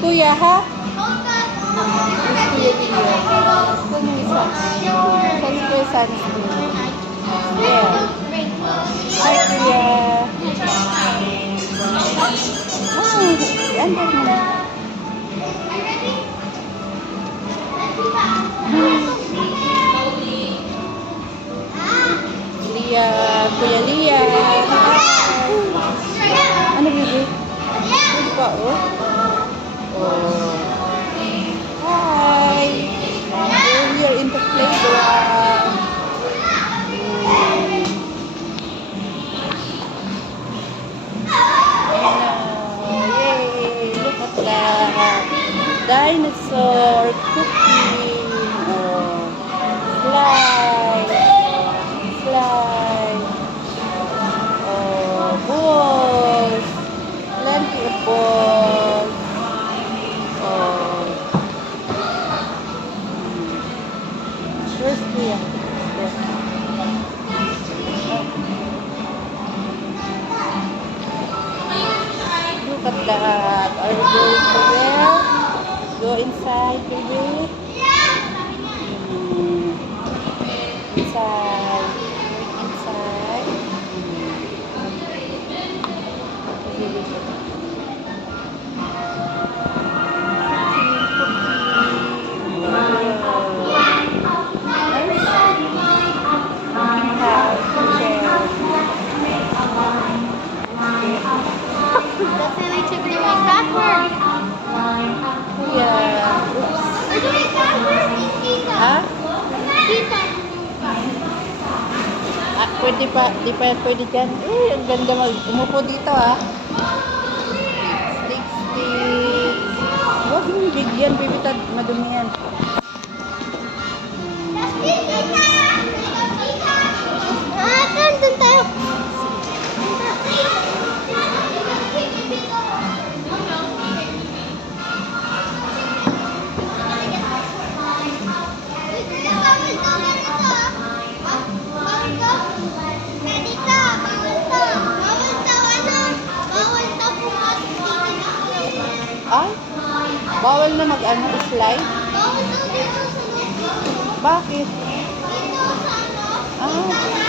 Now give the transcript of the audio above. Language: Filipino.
kuya, ha? Kuya Leo. Saan yung isa? Saan si Kuya Sunny? Yeah. Hi, kuya. Oh, i-under mo na. Lia, Kuya Lia. Ano, baby? Ano pa, oh? Oh. Hi. We're here in the playground. Yay! Look at that. Dinosaur cooking. Oh. Slide. Slide. Oh, balls. Plenty of balls. Oh. Where's Kuya? Look at that. Are you going to there? Go inside, baby. Inside. Inside. That's really took me way backwards. Yeah. We're doing backwards, Tita. Ha? Tita. Ah, pwede pa, di pa pwede dyan. Eh, ang ganda umupo dito, ha? Stick. Huwag mong bigyan, baby, madumi yan. Dun tayo. Ay, bawal na mag-ano, slide? Bakit? Ah,